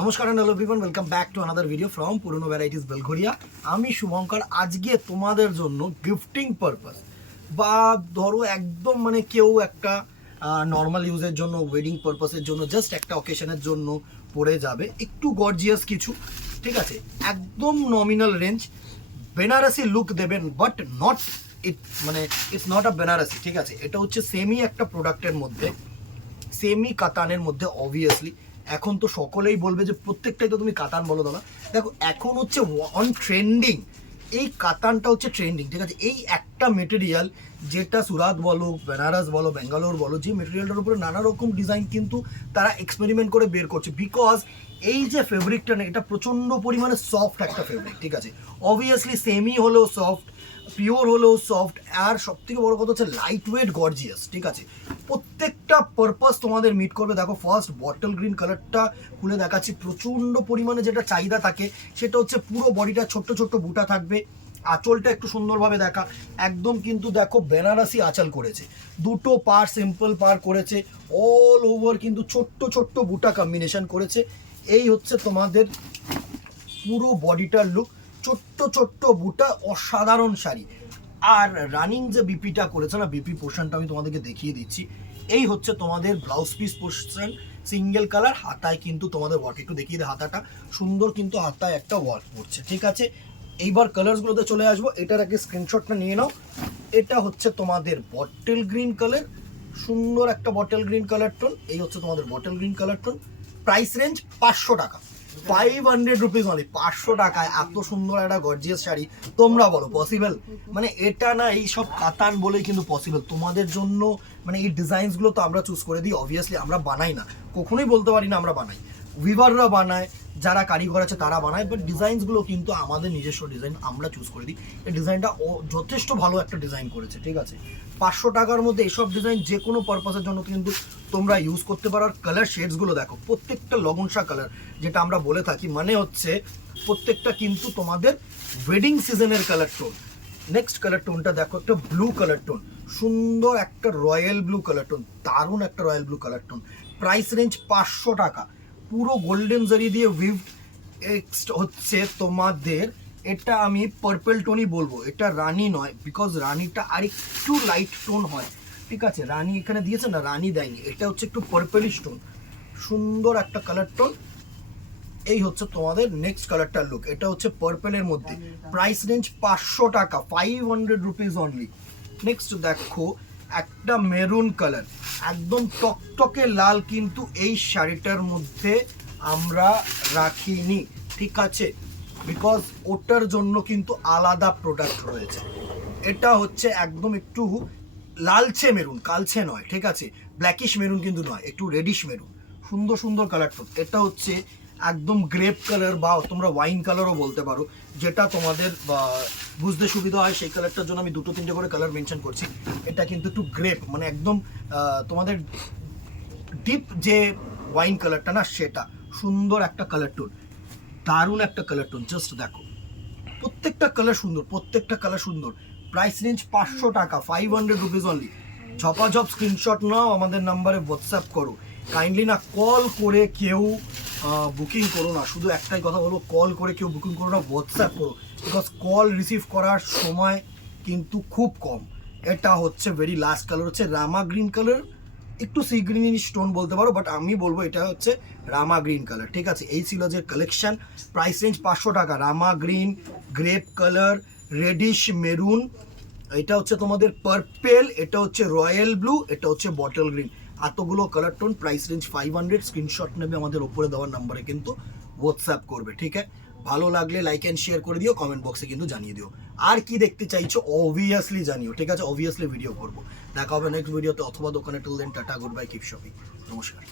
নমস্কার and hello everyone, welcome back to another video from পুরনো varieties Belgharia. আমি শুভঙ্কর আজকে তোমাদের জন্য গিফটিং পারপাস বা ধরো একদম কেউ একটা নর্মাল ইউজের জন্য, ওয়েডিং পারপাসের জন্য, জাস্ট একটা অকেশনের জন্য পরে যাবে, একটু গর্জিয়াস কিছু, ঠিক আছে, একদম নমিনাল রেঞ্জ বেনারসি লুক দেবেন, but not it's not a Banarasi, ঠিক আছে। এটা হচ্ছে সেমি একটা প্রোডাক্টের মধ্যে, সেমি কাতানের মধ্যে। অবভিয়াসলি এখন তো সকলেই বলবে যে প্রত্যেকটাই তো তুমি কাতান বলো দাদা। দেখো এখন হচ্ছে অন ট্রেন্ডিং, এই কাতানটা হচ্ছে ট্রেন্ডিং, ঠিক আছে। এই একটা মেটেরিয়াল যেটা সুরাত বলো, বেনারস বলো, ব্যাঙ্গালোর বলো, যে মেটেরিয়ালটার উপরে নানা রকম ডিজাইন কিন্তু তারা এক্সপেরিমেন্ট করে বের করছে, বিকজ এই যে ফেব্রিকটা না, এটা প্রচণ্ড পরিমাণে সফট একটা ফেব্রিক, ঠিক আছে। অবভিয়াসলি সেমি হলেও সফট, পিওর হলেও সফট, আর সব থেকে বড় কথা হচ্ছে লাইট ওয়েট, গর্জিয়াস, ঠিক আছে। প্রত্যেকটা পারপাস তোমাদের মিট করবে। দেখো ফার্স্ট বটল গ্রিন কালারটা খুলে দেখাচ্ছি। প্রচণ্ড পরিমাণে যেটা চাহিদা থাকে সেটা হচ্ছে পুরো বডিটা ছোট্ট ছোট্ট বুটা থাকবে, আঁচলটা একটু সুন্দরভাবে দেখা, একদম কিন্তু দেখো বেনারসি আঁচল করেছে, দুটো পার সিম্পল পার করেছে, অল ওভার কিন্তু ছোট্ট ছোট্ট বুটা কম্বিনেশন করেছে। এই হচ্ছে তোমাদের পুরো বডিটার লুক, ছোট্ট ছোট্ট বুটা, অসাধারণ শাড়ি। আর রানিং যে বিপিটা করেছে না, বিপি পোর্শনটা আমি তোমাদেরকে দেখিয়ে দিচ্ছি। এই হচ্ছে তোমাদের blouse piece portion, single colour, হাতায় কিন্তু তোমাদের ওয়ার্ক, একটু দেখিয়ে দেয় হাতাটা সুন্দর, কিন্তু হাতায় একটা ওয়ার্ক পড়ছে, ঠিক আছে। এইবার কালারসগুলোতে চলে আসবো, এটার আগে স্ক্রিনশটটা নিয়ে নাও। এটা হচ্ছে তোমাদের বটল গ্রিন কালার, সুন্দর একটা বটল গ্রিন কালার টোন। এই হচ্ছে তোমাদের bottle green colour tone. Price range 500 টাকা, 500 রুপিস অনলি। 500 টাকায় এত সুন্দর একটা গর্জিয়াস শাড়ি তোমরা বলো পসিবল? এটা না, এই সব কাতান বলেই কিন্তু পসিবল তোমাদের জন্য। এই ডিজাইনসগুলো তো আমরা চুজ করে দিই, অবভিয়াসলি আমরা বানাই না, কখনোই বলতে পারি না আমরা বানাই, উইভাররা বানায়, যারা কারিগর আছে তারা বানায়, বাট ডিজাইনসগুলো কিন্তু আমাদের নিজস্ব ডিজাইন, আমরা চুজ করে দিই। এই ডিজাইনটা যথেষ্ট ভালো একটা ডিজাইন করেছে, ঠিক আছে। 500 টাকার মধ্যে এইসব ডিজাইন যে কোনো পারপাসের জন্য কিন্তু তোমরা ইউজ করতে পারো। আর কালার শেডসগুলো দেখো, প্রত্যেকটা লগনসা কালার, যেটা আমরা বলে থাকি, হচ্ছে প্রত্যেকটা কিন্তু তোমাদের ওয়েডিং সিজনের কালার টোন। নেক্সট কালার টোনটা দেখো, একটা ব্লু কালার টোন, সুন্দর একটা রয়্যাল ব্লু কালার টোন, দারুণ একটা royal blue colour tone. Price range 500 টাকা, পুরো গোল্ডেন জারি দিয়ে উইভড। নেক্সট হচ্ছে তোমাদের, এটা আমি পার্পল টোনই বলবো, এটা রানী নয়, বিকজ রানীটা আর একটু লাইট টোন হয়, ঠিক আছে। রানী এখানে দিয়েছে না, রানী দেয়নি, এটা হচ্ছে একটু পার্পলিশ টোন, সুন্দর একটা কালার টোন। এই হচ্ছে তোমাদের নেক্সট কালারটার লুক, এটা হচ্ছে পার্পলের মধ্যে। প্রাইস রেঞ্জ 500 টাকা, 500 রুপিস অনলি। নেক্সট দেখো একটা মেরুন কালার, একদম টকটকে লাল, কিন্তু এই শাড়িটার মধ্যে আমরা রাখিনি, ঠিক আছে, বিকজ ওটার জন্য কিন্তু আলাদা প্রোডাক্ট রয়েছে। এটা হচ্ছে একদম একটু লালচে মেরুন, কালচে নয়, ঠিক আছে, ব্ল্যাকিশ মেরুন কিন্তু নয়, একটু রেডিশ মেরুন, সুন্দর সুন্দর কালার টোন। এটা হচ্ছে একদম গ্রেপ কালার, বা তোমরা ওয়াইন কালারও বলতে পারো, যেটা তোমাদের বুঝতে সুবিধা হয়, সেই কালারটার জন্য আমি দুটো তিনটে করে কালার মেনশন করছি। এটা কিন্তু একটু গ্রেপ, একদম তোমাদের ডিপ যে ওয়াইন কালারটা না, সেটা সুন্দর একটা কালার টোন, দারুণ একটা কালার টোন। জাস্ট দেখো প্রত্যেকটা কালার সুন্দর, প্রত্যেকটা কালার সুন্দর। প্রাইস রেঞ্জ 500 টাকা, 500 রুপিস অনলি। ঝপাঝপ স্ক্রিনশট নাও, আমাদের নাম্বারে হোয়াটসঅ্যাপ করো। কাইন্ডলি না কল করে কেউ বুকিং করো না, শুধু একটাই কথা বলবো, কল করে কেউ বুকিং করো না, হোয়াটসঅ্যাপ করো, বিকজ কল রিসিভ করার সময় কিন্তু খুব কম। এটা হচ্ছে ভেরি লাস্ট কালার, হচ্ছে রামা গ্রিন কালার, একটু সি গ্রিন স্টোন বলতে পারো, বাট আমি বলবো এটা হচ্ছে রামা গ্রিন কালার, ঠিক আছে। এই ছিল যে কালেকশন। প্রাইস রেঞ্জ 500 টাকা, Rama green, grape colour, reddish maroon, এটা হচ্ছে তোমাদের পার্পেল, এটা হচ্ছে রয়্যাল ব্লু, এটা হচ্ছে বটল গ্রিন। এতগুলো colour tone, price range 500। Screenshot নেবে, আমাদের ওপরে দেওয়ার নাম্বারে কিন্তু হোয়াটসঅ্যাপ করবে, ঠিক আছে। ভালো লাগলে লাইক অ্যান্ড শেয়ার করে দিও, কমেন্ট বক্সে কিন্তু জানিয়ে দিও। আর কি দেখতে চাইছো অবভিয়াসলি জানিও, ঠিক আছে, অবভিয়াসলি ভিডিও করবো। দেখা হবে নেক্সট ভিডিওতে অথবা দোকানে। Till then tata, good bye, keep shopping, নমস্কার।